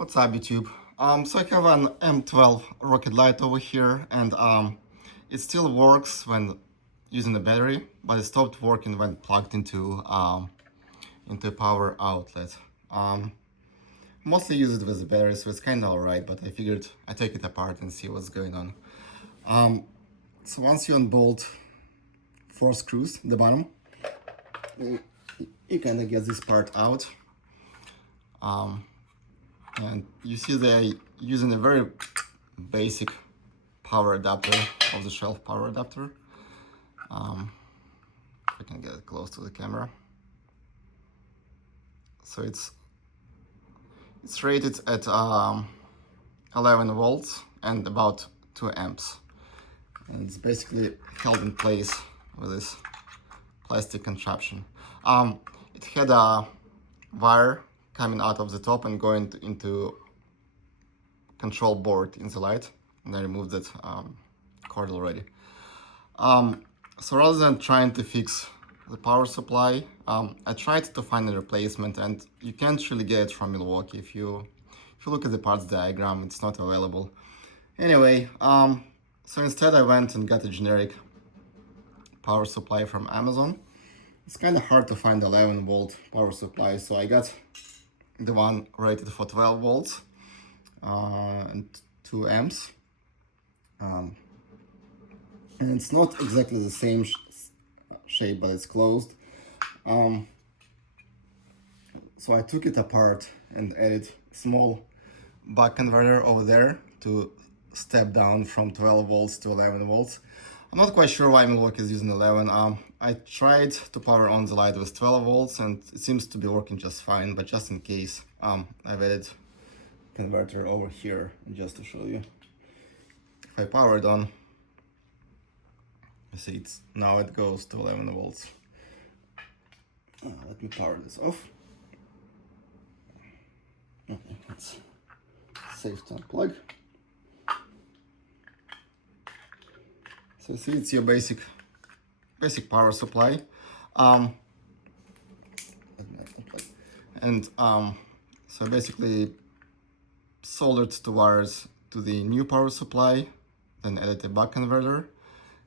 What's up, YouTube? So I have an M12 Rocket light over here, and it still works when using the battery, but it stopped working when plugged into a power outlet. Mostly use it with the battery, so it's kind of alright, but I figured I take it apart and see what's going on. So once you unbolt 4 screws at the bottom, you kind of get this part out. And you see they're using a very basic power adapter, off-the-shelf power adapter. If I can get it close to the camera. So it's rated at 11 volts and about 2 amps. And it's basically held in place with this plastic contraption. It had a wire coming out of the top and going into control board in the light, and I removed that cord already. So rather than trying to fix the power supply, I tried to find a replacement, and you can't really get it from Milwaukee. If you look at the parts diagram, it's not available. Anyway, so instead I went and got a generic power supply from Amazon. It's kind of hard to find 11 volt power supply, so I got the one rated for 12 volts and 2 amps. And it's not exactly the same shape, but it's closed. So I took it apart and added a small buck converter over there to step down from 12 volts to 11 volts. I'm not quite sure why Milwaukee is using 11. I tried to power on the light with 12 volts and it seems to be working just fine, but just in case, I've added converter over here just to show you. If I power it on, you see now it goes to 11 volts. Let me power this off. Okay, it's safe to unplug. So see, it's your basic power supply. And so basically soldered the wires to the new power supply, then added a buck converter,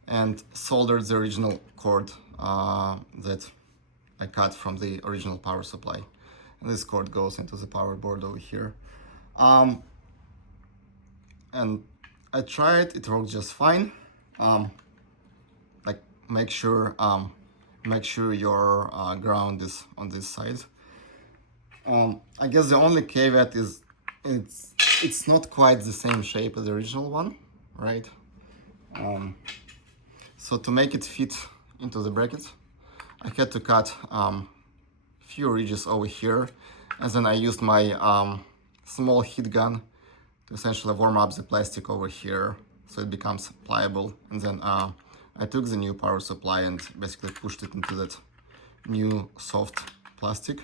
and soldered the original cord that I cut from the original power supply. And this cord goes into the power board over here. And I tried, it works just fine. Like make sure your ground is on this side. I guess the only caveat is it's not quite the same shape as the original one, right? So to make it fit into the bracket, I had to cut few ridges over here, and then I used my small heat gun to essentially warm up the plastic over here so it becomes pliable. And then I took the new power supply and basically pushed it into that new soft plastic.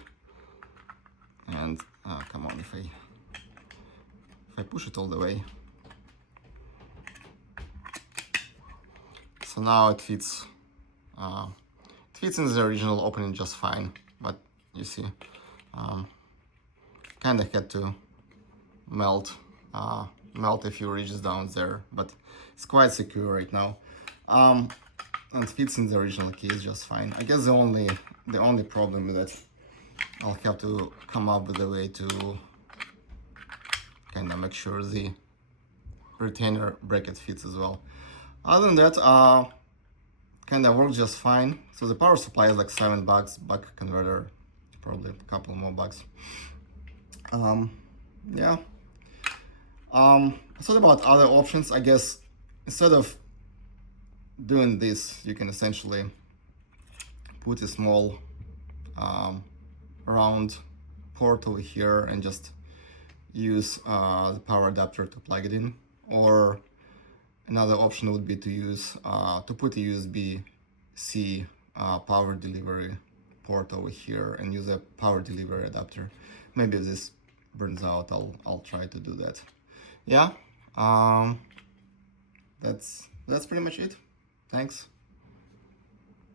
And come on, if I push it all the way, so now it fits. It fits in the original opening just fine. But you see, kind of had to melt a few ridges down there, but it's quite secure right now. And fits in the original case just fine. I guess the only problem is that I'll have to come up with a way to kind of make sure the retainer bracket fits as well. Other than that, kind of works just fine. So the power supply is like $7, buck converter probably a couple more bucks. Yeah. I thought about other options. I guess instead of doing this, you can essentially put a small round port over here and just use the power adapter to plug it in. Or another option would be to use to put a USB-C power delivery port over here and use a power delivery adapter. Maybe if this burns out, I'll try to do that. Yeah, that's pretty much it. Thanks.